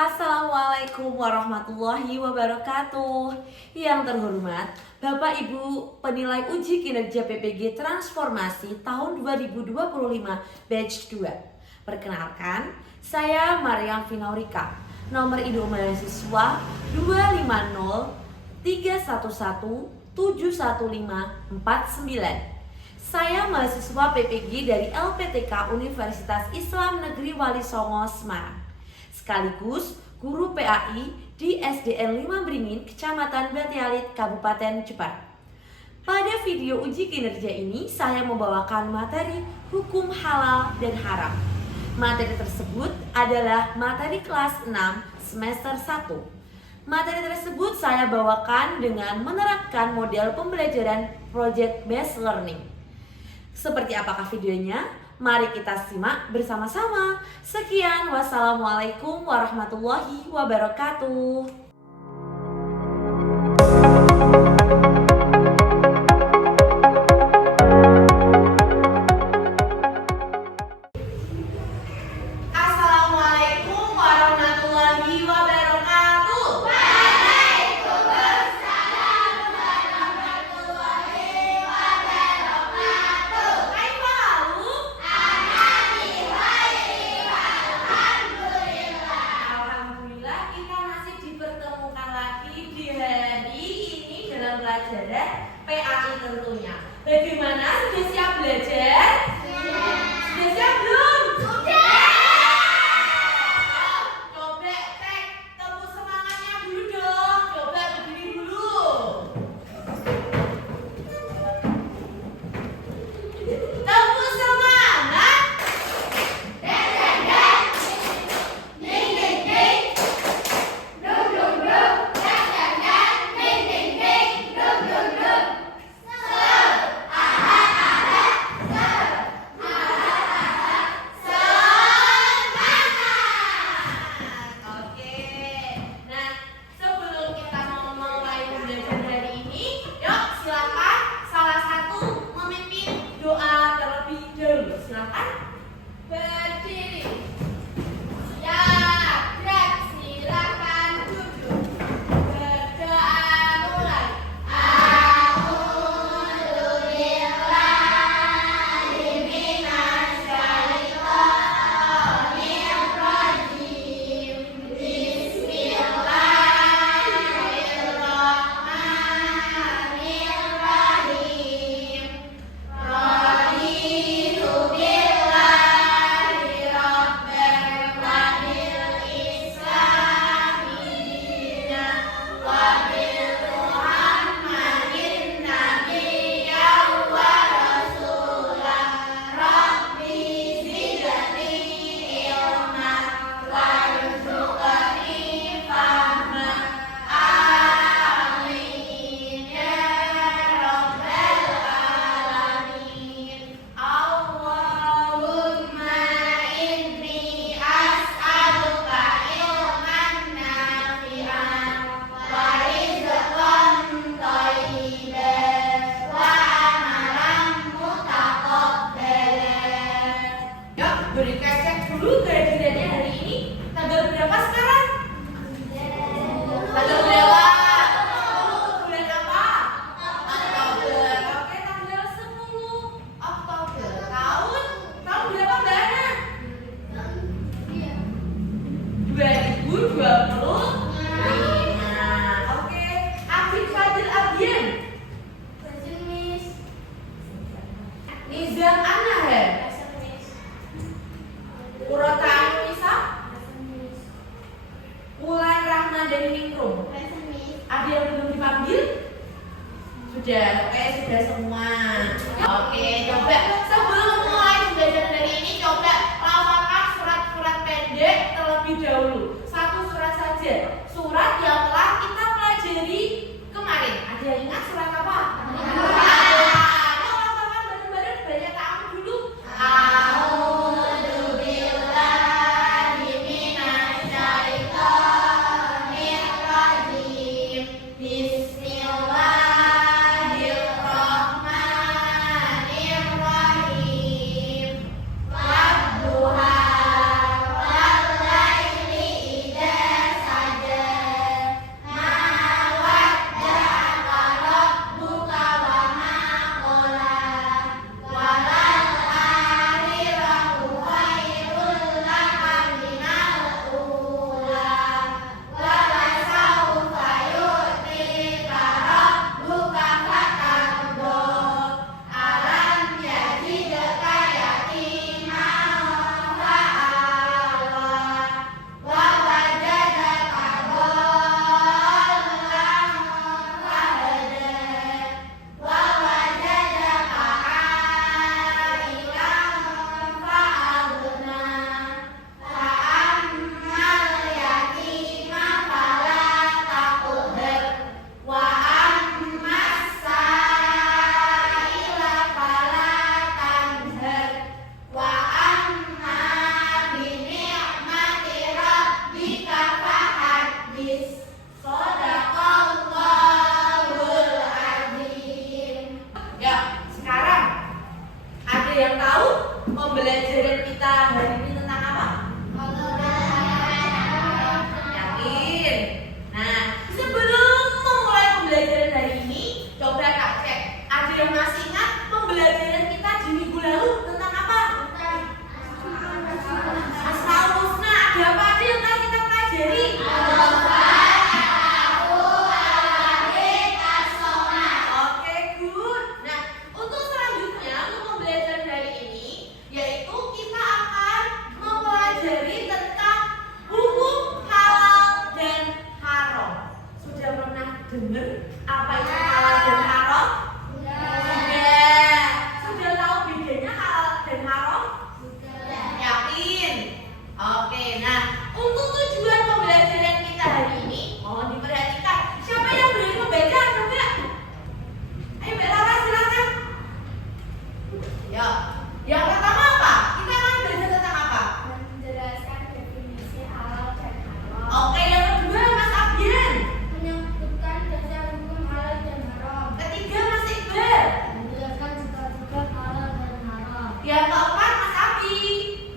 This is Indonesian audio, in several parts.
Assalamualaikum warahmatullahi wabarakatuh. Yang terhormat Bapak Ibu penilai uji kinerja PPG Transformasi tahun 2025 batch 2. Perkenalkan, saya Mariam Finaurika. Nomor induk mahasiswa 25031171549. Saya mahasiswa PPG dari LPTK Universitas Islam Negeri Wali Songo, Semarang. Sekaligus guru PAI di SDN 5 Beringin, Kecamatan Batialit, Kabupaten Jepara. Pada video uji kinerja ini, saya membawakan materi hukum halal dan haram. Materi tersebut adalah materi kelas 6 semester 1. Materi tersebut saya bawakan dengan menerapkan model pembelajaran project based learning. Seperti apakah videonya? Mari kita simak bersama-sama. Sekian, wassalamualaikum warahmatullahi wabarakatuh. Assalamualaikum warahmatullahi wabarakatuh. Alhamdulillah kita masih dipertemukan yang tahu pembelajaran kita hari ini tentang apa? Yakin? Nah, sebelum memulai pembelajaran hari ini, coba Kak cek. Ada yang masih ingat pembelajaran kita di minggu lalu tentang apa? Asmaul Husna. Ada apa aja yang telah kita pelajari? Oke, good. Nah, untuk selanjutnya, untuk pembelajaran hari ini, yaitu kita akan mempelajari tentang hukum halal dan haram. Sudah pernah dengar apa itu halal dan haram? Sudah tahu bedanya halal dan haram? Yakin? Oke, nah untuk tujuan pembelajaran kita hari ini, mohon diperhatikan. Siapa yang berani membaca? Coba. Ayo Mbak Laura, silakan. Ya, yang pertama apa? Kita akan belajar tentang apa? Menjelaskan definisi halal dan haram. Oke, yang kedua Mas Abdian. Menyebutkan dasar hukum halal dan haram. Ketiga Mas Iqbal. Menjelaskan juga halal dan haram. Yang keempat Mas Abi.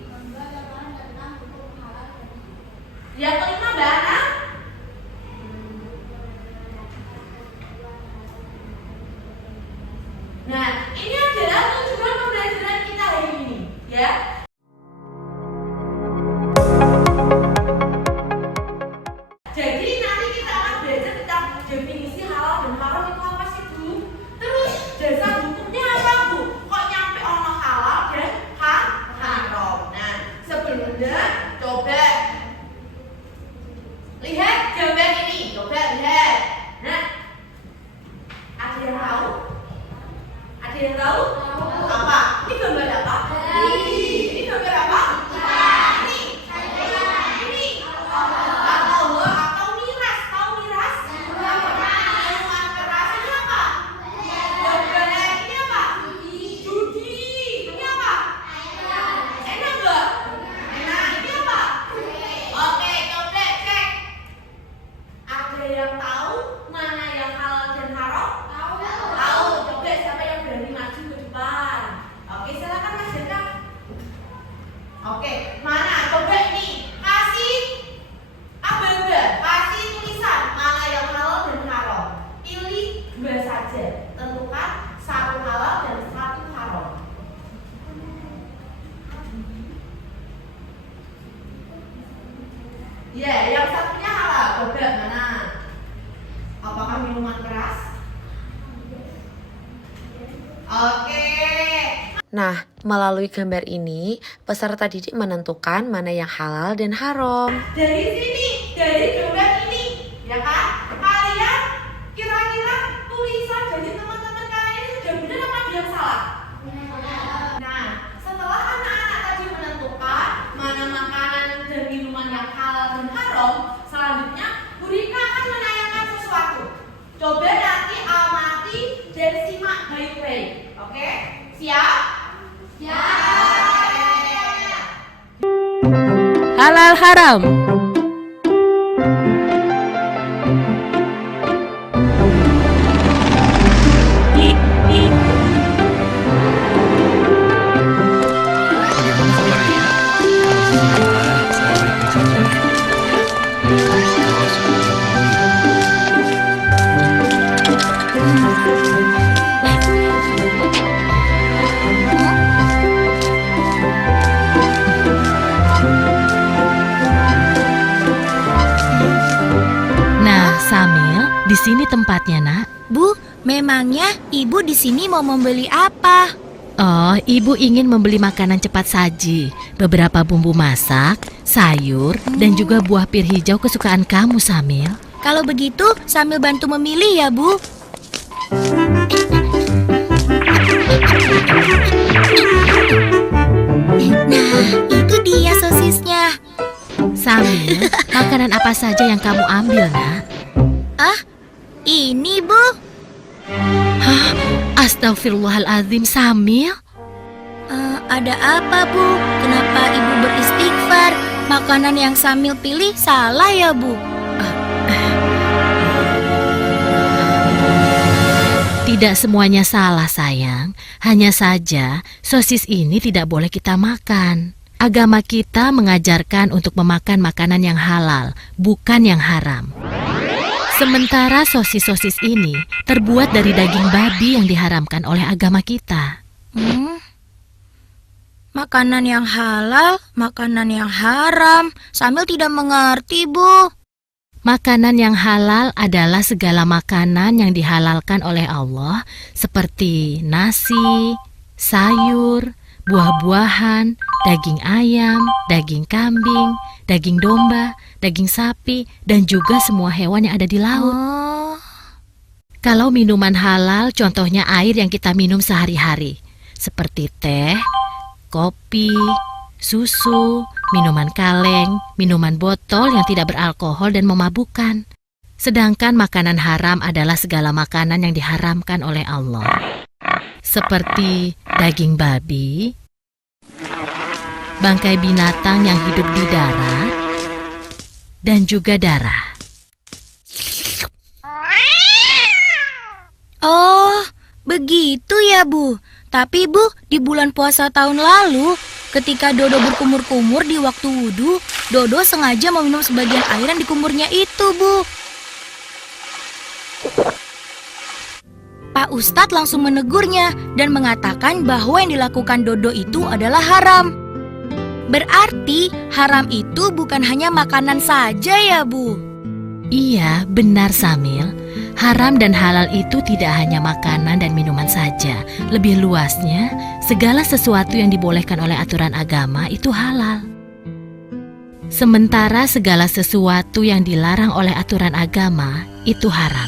Membahas tentang hukum halal dan haram. Yang kelima Mbak Ana. Nah, ini adalah tujuan pembelajaran kita hari ini, ya. Jadi nanti kita akan belajar tentang definisi halal dan haram itu apa sih, Bu? Terus dasar hukumnya apa, Bu? Kok nyampe ono halal dan haram? Nah, sebelumnya coba lihat gambar ini. Coba lihat. Nah, ada yang tahu? Ada yang tahu? Apa? Ini gambar apa? Ini gambar apa? Ini. Ini. Atau miras. Tahu miras? Minuman keras. Ini apa? Gambar ini apa? Judi. Ini apa? Enak nggak? Enak. Ini apa? Oke, coba cek. Ada yang tahu mana yang halal dan haram? Tahu. Coba siapa yang berani maju ke depan? Oke, silakan Mas Jaka. Oke, mana? Coba ini. Kasih aba-aba, kasih tulisan mana yang halal dan haram. Pilih dua saja. Tentukan satu halal dan satu haram. Ya, yang satunya halal. Coba mana? Apakah minuman keras? Oke. Nah, melalui gambar ini, peserta didik menentukan mana yang halal dan haram. Dari sini, dari gambar ini, ya kan? Kalian kira-kira tulisan dari teman-teman kalian ini sudah benar apa ada yang salah? Nah, setelah anak-anak tadi menentukan mana makanan dan minuman yang halal dan haram, selanjutnya Bu Rika akan menanyakan sesuatu. Coba nanti amati dan simak baik-baik. Oke? Siap? Halal haram. Bagaimana kabarnya? Alhamdulillah, saya baik-baik saja. Allah sudah mengetahui. Nah, Samil, di sini tempatnya, Nak. Bu, memangnya ibu di sini mau membeli apa? Oh, ibu ingin membeli makanan cepat saji, beberapa bumbu masak, sayur, dan juga buah pir hijau kesukaan kamu, Samil. Kalau begitu, sambil bantu memilih ya, Bu. Nah, itu dia sosisnya. Samil, makanan apa saja yang kamu ambil, Nak? Ah, ini, Bu. Hah? Astagfirullahaladzim, Samil. Ada apa, Bu? Kenapa ibu beristighfar? Makanan yang Samil pilih salah ya, Bu? Tidak semuanya salah, sayang. Hanya saja, sosis ini tidak boleh kita makan. Agama kita mengajarkan untuk memakan makanan yang halal, bukan yang haram. Sementara sosis-sosis ini terbuat dari daging babi yang diharamkan oleh agama kita. Makanan yang halal, makanan yang haram. Sambil tidak mengerti, Bu. Makanan yang halal adalah segala makanan yang dihalalkan oleh Allah, seperti nasi, sayur, buah-buahan, daging ayam, daging kambing, daging domba, daging sapi, dan juga semua hewan yang ada di laut. Kalau minuman halal, contohnya air yang kita minum sehari-hari, seperti teh, kopi, susu, minuman kaleng, minuman botol yang tidak beralkohol dan memabukkan. Sedangkan makanan haram adalah segala makanan yang diharamkan oleh Allah, seperti daging babi, bangkai binatang yang hidup di darat, dan juga darah. Oh, begitu ya, Bu. Tapi, Bu, di bulan puasa tahun lalu, ketika Dodo berkumur-kumur di waktu wudhu, Dodo sengaja meminum sebagian air yang dikumurnya itu, Bu. Pak Ustadz langsung menegurnya dan mengatakan bahwa yang dilakukan Dodo itu adalah haram. Berarti haram itu bukan hanya makanan saja ya, Bu? Iya, benar Samil. Haram dan halal itu tidak hanya makanan dan minuman saja. Lebih luasnya, segala sesuatu yang dibolehkan oleh aturan agama itu halal. Sementara segala sesuatu yang dilarang oleh aturan agama itu haram.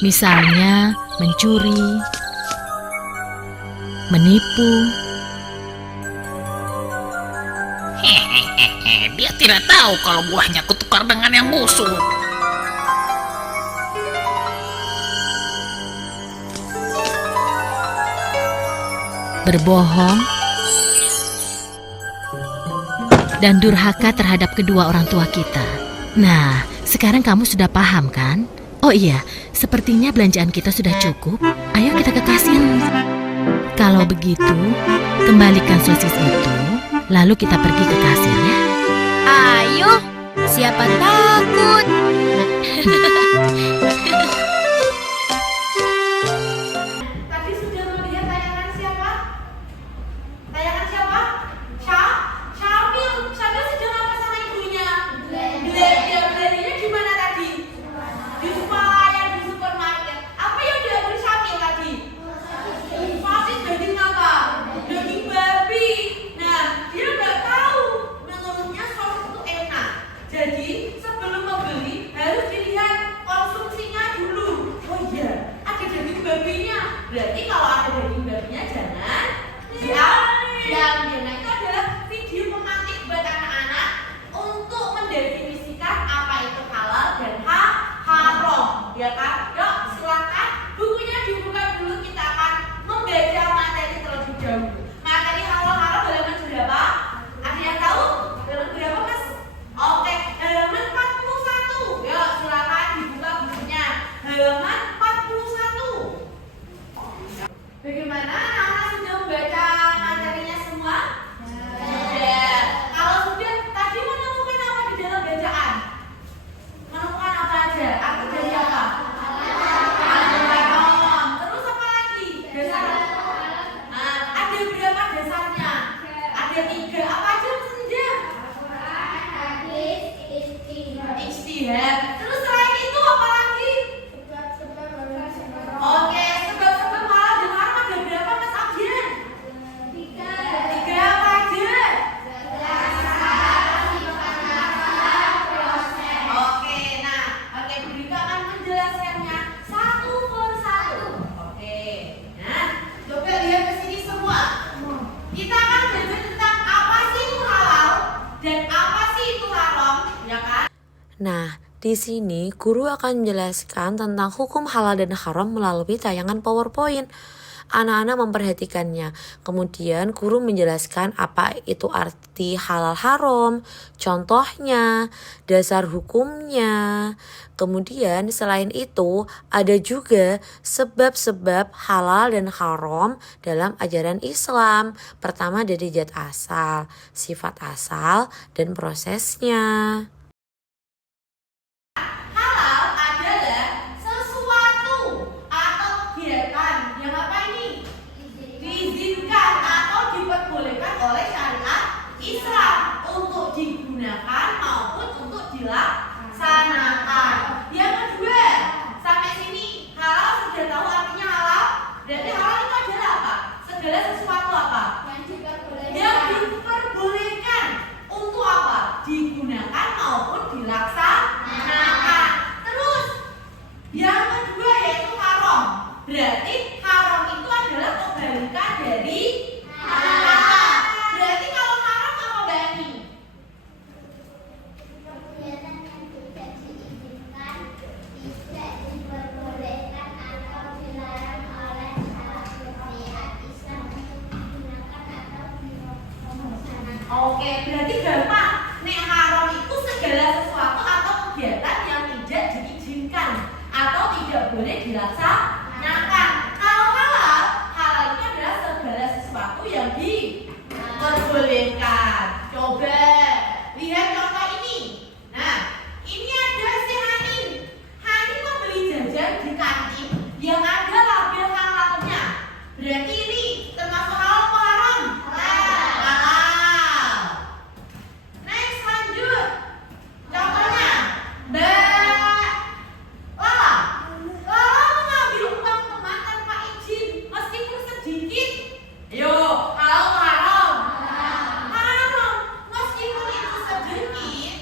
Misalnya, mencuri, menipu. Dia tidak tahu kalau buahnya kutukar dengan yang busuk. Berbohong, dan durhaka terhadap kedua orang tua kita. Nah, sekarang kamu sudah paham kan? Oh iya, sepertinya belanjaan kita sudah cukup. Ayo kita ke kasir. Kalau begitu, kembalikan sosis itu, lalu kita pergi ke kasir ya. Ayo, siapa takut? Tadi sudah melihat tayangan siapa? Tayangan siapa? Syamil. Syamil sedang apa sama ibunya? Belanja di mana tadi? Di Supalayan, di supermarket. Apa yang diambil Syamil tadi? Sosis daging apa? Daging babi. Nah, dia nggak tahu. Menurutnya sosis itu enak. Jadi sebelum membeli harus dilihat konsumsinya dulu. Oh iya, ada daging babinya. Berarti kalau ada daging babinya jangan diambil. Nah, itu adalah video memantik buat anak-anak untuk mendefinisikan apa itu halal dan haram. Ya kan? Yuk, silakan bukunya dibuka dulu. Kita akan membaca materi terlebih dahulu. Materi halal haram halaman berapa? Ada yang tahu? Halaman berapa, Mas? Oke, halaman 41. Yuk, silakan dibuka bukunya. Halaman 41. Bagaimana? Anak-anak sudah membaca materinya semua? Sudah. Kalau sudah, tadi menemukan apa di dalam bacaan? Menemukan apa aja? Arti dari apa? Haram. Terus apa lagi? Dasar. Nah, ada berapa dasarnya? Ada 3. Apa aja maksudnya? Ijtihad. Terus selain itu apa lagi? Oke, sebab-sebab halal dan haram ada berapa, Mas Abdian? 3 apa aja? Oke, nah, oke, Bu Rika akan menjelaskannya satu persatu. Oke, nah, coba lihat ke sini semua. Kita akan belajar tentang apa sih itu halal dan apa sih itu haram, ya kan? Nah, di sini guru akan menjelaskan tentang hukum halal dan haram melalui tayangan PowerPoint. anak-anak memperhatikannya. Kemudian guru menjelaskan apa itu arti halal haram, contohnya, dasar hukumnya. Kemudian selain itu ada juga sebab-sebab halal dan haram dalam ajaran Islam. Pertama dari zat asal, sifat asal, dan prosesnya. Halal adalah sesuatu atau kegiatan yang apa ini? Diizinkan atau diperbolehkan oleh syariat Islam untuk digunakan maupun untuk dilaksanakan. Yang kedua, sampai sini halal sudah tahu artinya halal. Berarti halal itu adalah apa? Segala sesuatu apa? Yang diperbolehkan untuk apa? Digunakan maupun dilaksanakan. Terus yang kedua yaitu haram. Berarti haram itu adalah kebalikan dari halal. Berarti kalau haram apa Mbak Ani? Kegiatan yang tidak diizinkan, tidak diperbolehkan atau dilarang oleh syariat Islam untuk digunakan atau dilaksanakan. Oke, berarti gampang. Nek haram itu segala sesuatu atau kegiatan yang tidak diizinkan atau tidak boleh dilaksanakan. Kalau halal, halal itu adalah segala sesuatu yang diperbolehkan. Coba lihat contoh ini. Nah, ini ada si Hanin. Hanin membeli jajan di kantin yang ada label halalnya. Berarti ini termasuk halal atau haram? Halal. Next, lanjut. Contohnya, Mbak Lala. Lala mengambil uang teman tanpa izin, meskipun sedikit. Ayo, halal atau haram? Haram. Meskipun itu sedikit,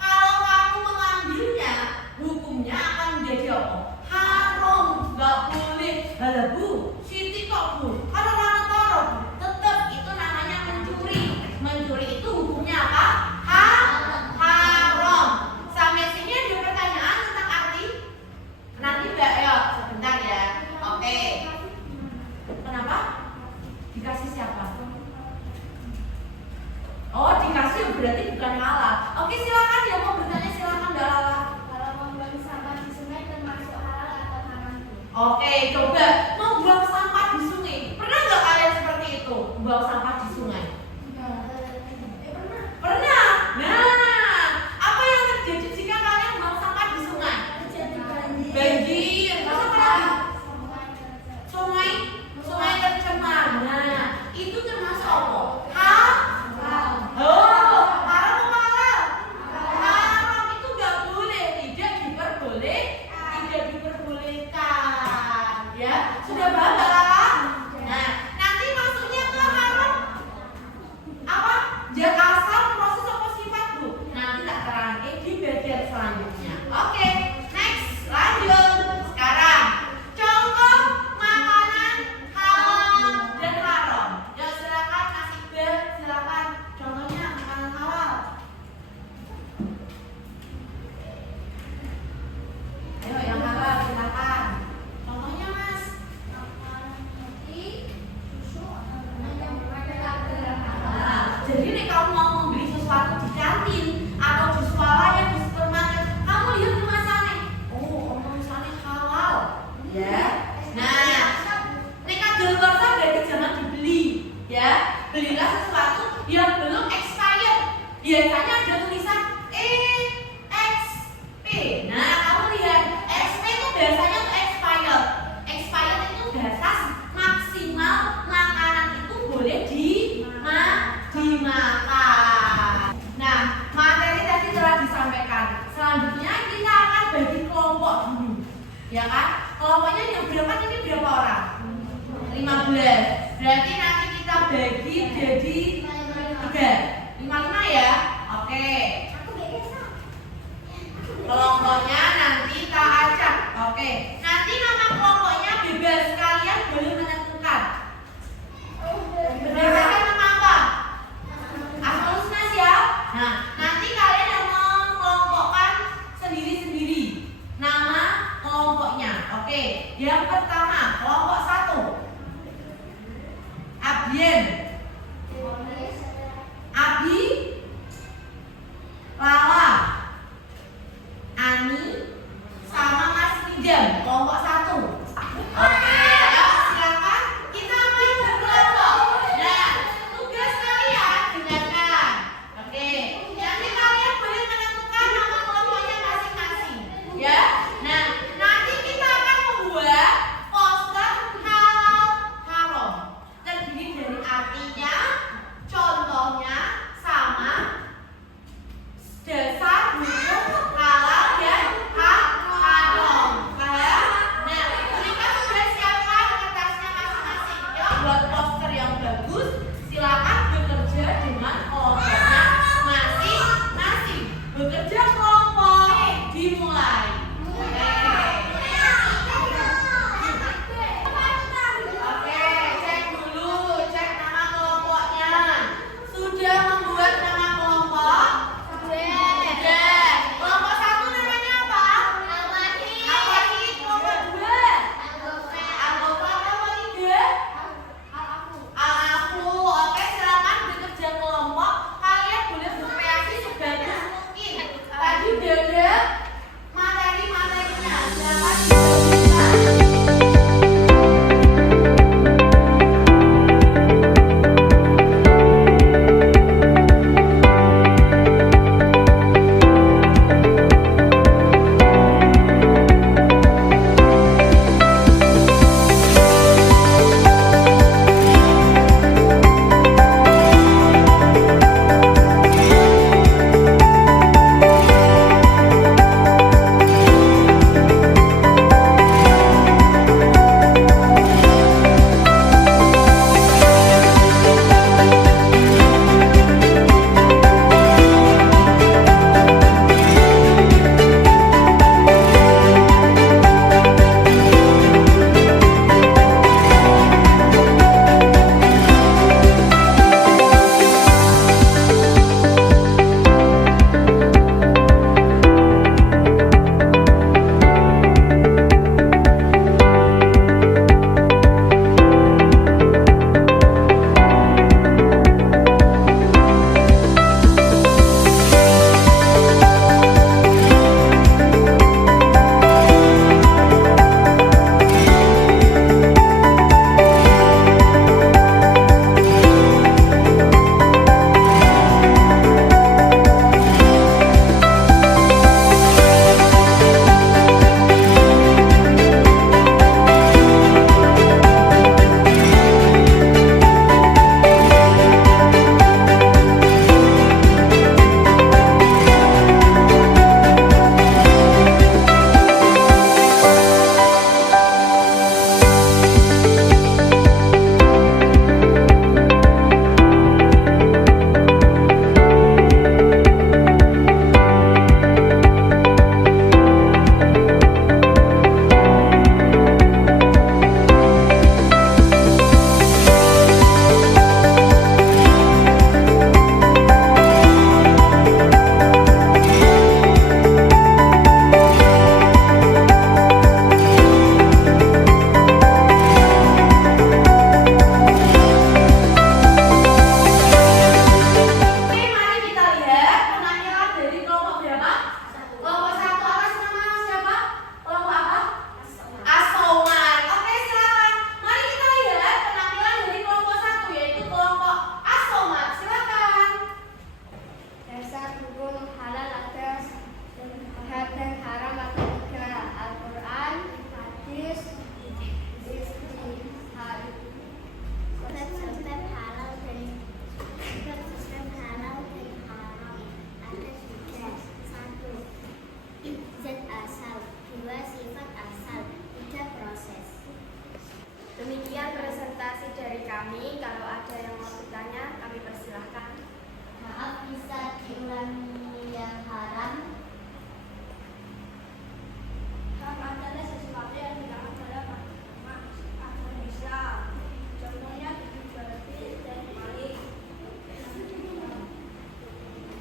kalau kamu mengambilnya, hukumnya akan menjadi apa? Haram. Gak boleh. Halah Bu, Siti kok Bu? Kan orang toro. Tetap itu namanya mencuri. Mencuri itu hukumnya apa? Haram. Sampai sini ada pertanyaan tentang arti? Nanti Mbak, ya sebentar ya. Oke. Kenapa? Dikasih siapa? Oh, dikasih berarti bukan halal. Oke, silakan yang mau bertanya silakan Mbak Lala. Kalau membuang sampah di sungai termasuk halal atau haram? Oke, coba membuang sampah di sungai. Pernah nggak kalian seperti itu? Membuang sampah di sungai? Pernah. Nah, apa yang terjadi jika kalian buang sampah di sungai? Banjir. Terus apa lagi? Sungai tercemar. Nah, itu termasuk apa? Oh, haram apa halal? Haram itu nggak boleh, tidak diperbolehkan. Ya, sudah paham Mbak Lala? Nah, nanti masuknya ke haram apa? Zat asal, proses apa sifat Bu? Nanti tak terangin di bagian selanjutnya. Oke, next, lanjut. Sekarang contoh makanan halal dan haram. Ya silakan Mas Iqbal, silakan. Contohnya makanan halal. Ayo yang halal silakan. Contohnya Mas. Nah, jadi nih kamu mau membeli sesuatu di kantin atau di swalayan di supermarket, kamu lihat kemasannya. Oh, kemasannya halal, ya. Nah, nek kadang luar berarti jangan dibeli, ya. Belilah sesuatu yang belum expired. Biasanya ada tulisan EXP. Nah, kamu lihat XP itu biasanya tuh expired. Expired itu batas maksimal makanan itu boleh dimakan. Nah, materi tadi telah disampaikan. Selanjutnya kita akan bagi kelompok dulu, ya kan? Kelompoknya yang berapa ini berapa orang? 15. Berarti nanti kita bagi jadi 3. 55 ya. Oke.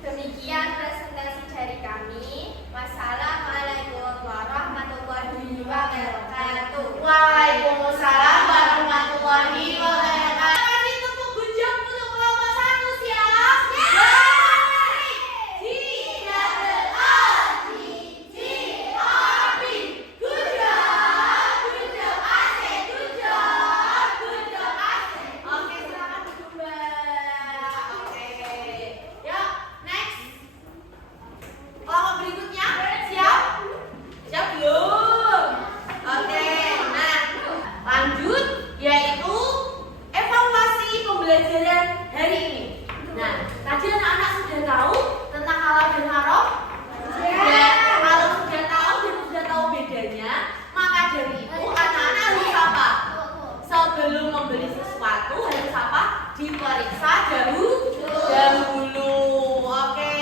Demikian presentasi dari kami. Wassalamualaikum warahmatullahi wabarakatuh. Waalaikumsalam warahmatullahi wabarakatuh. Kasih tepuk gujang untuk kelompok 1 siap. Tidak berarti GRB. Gujang asik, gujang asik. Oke, selamat duduk Mbak. Oke. Yuk, next. Kelompok berikutnya, siap? Siap belum? Oke, nah lanjut yaitu evaluasi pembelajaran hari ini. Nah, tadi anak-anak sudah tahu tentang halal dan haram? Ya, kalau sudah tahu dan sudah tahu bedanya, maka dari itu anak-anak harus apa? Sebelum membeli sesuatu harus apa? Diperiksa dahulu. Oke.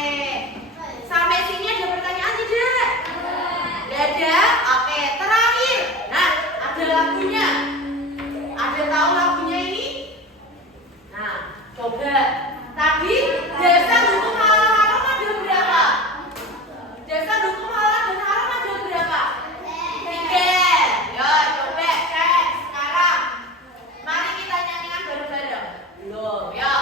Sampai sini ada pertanyaan tidak? Tidak ada? Oke, terakhir. Nah, ada lagunya. Ada tahu lagunya ini? Nah, coba. Tadi dasar hukum halal haram ada berapa? Dasar hukum halal dan haram ada berapa? 3. Ya, coba cek sekarang. Mari kita nyanyikan bareng-bareng. Belum, ya.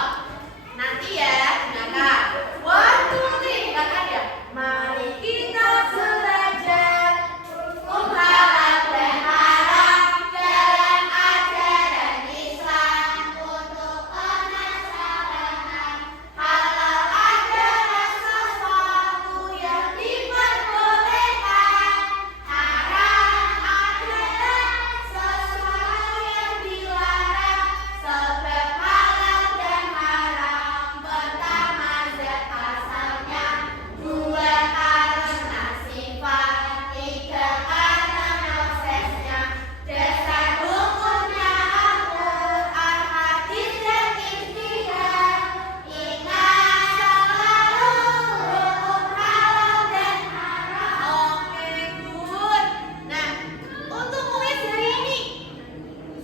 Nanti ya, dengarkan. 1, 2, 3, dengarkan ya. Mari kita belajar hukum halal dan haram dalam ajaran Islam untuk penasaran. Halal adalah sesuatu yang diperbolehkan, haram adalah sesuatu yang dilarang. Sebab halal dan haram pertama zat asalnya, 2 karena sifat, 3 karena prosesnya, dasar hukumnya Al-Quran, hadis dan ijtihad. Ingat selalu hukum halal dan haram. Oke, good. Nah, untuk kuis hari ini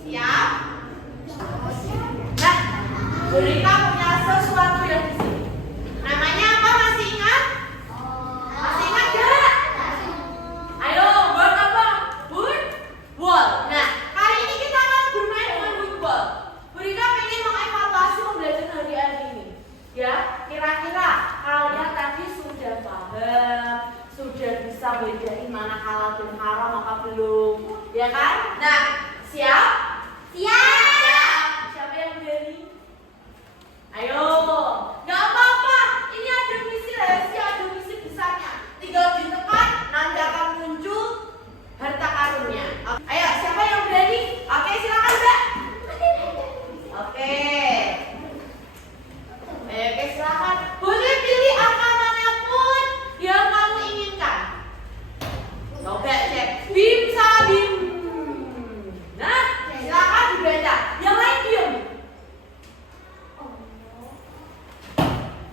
siap? Nah, Burika punya sesuatu yang di sini. Namanya apa? Masih ingat? Masih ingat gak? Ayo, buat apa? Woodball. Nah, kali ini kita akan bermain dengan woodball. Burika pengen mengevaluasi pembelajaran hari ini. Ya, kira-kira kalian tadi sudah paham, sudah bisa bedain mana halal dan haram apa belum? Ya kan? Nah, siap? Siap. Siapa yang berani? Ayo, nggak apa-apa. Ini ada misi rahasia, ada misi besarnya. Tinggal ditekan, nanti akan muncul harta karunnya. Ayo, siapa yang berani? Oke, silakan Mbak. Oke. Oke, silakan. Boleh pilih angka manapun yang kamu inginkan. Coba cek. Bim sabim. Nah, silakan dibaca. Yang lain diam.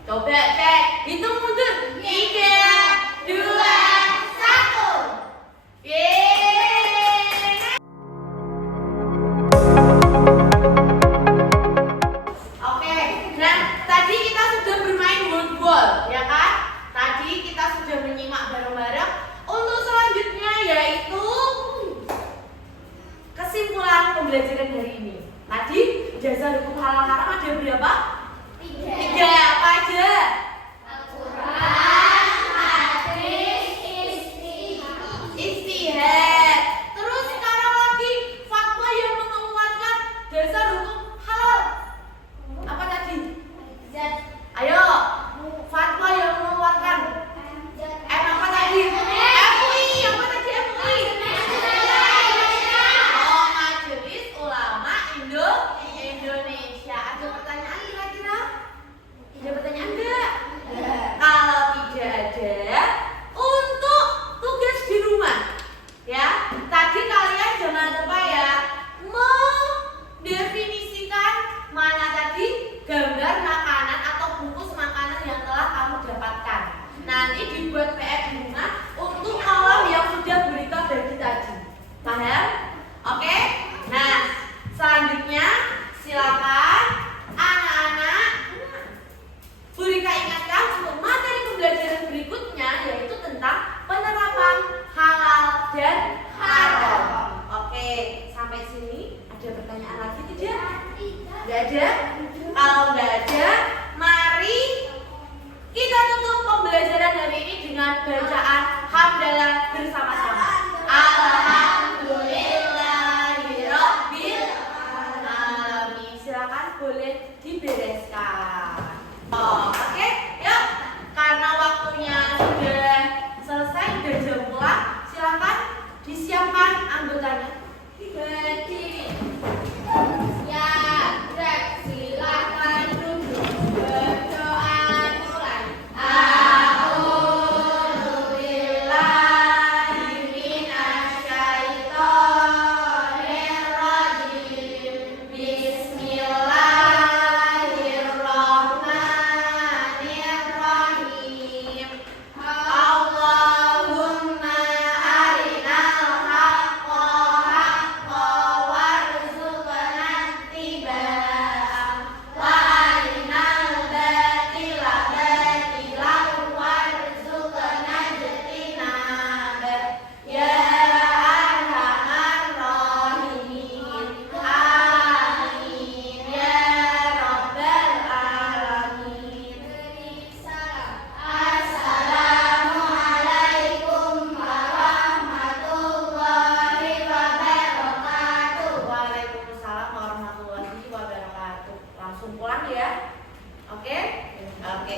Coba cek. Hitung mundur. 3, 2, 1. Yeay. Oke, nah tadi kita sudah bermain woodball, ya kan? Tadi kita sudah menyimak bareng-bareng. Untuk selanjutnya yaitu kesimpulan pembelajaran hari ini. Tadi dasar hukum halal haram ada berapa? 3. Apa aja? Al-Quran, hadis, Ijtihad. Terus sekarang lagi fatwa yang menguatkan dasar hukum halal. Apa tadi? Ayo, fatwa yang menguatkan. Apa tadi? MUI. Apa tadi MUI? Oh, Majelis Ulama Indonesia. Ada pertanyaan kira-kira?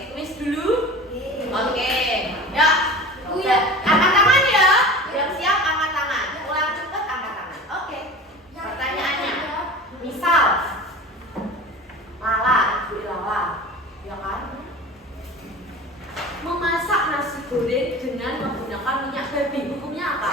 tulis dulu. Oke. Ya. Udah, angkat tangan ya. Yang siap angkat tangan. Ulang cepet angkat tangan. Oke. Pertanyaannya. Misal Lala, Bu Lala, ya kan? Memasak nasi goreng dengan menggunakan minyak babi, hukumnya apa?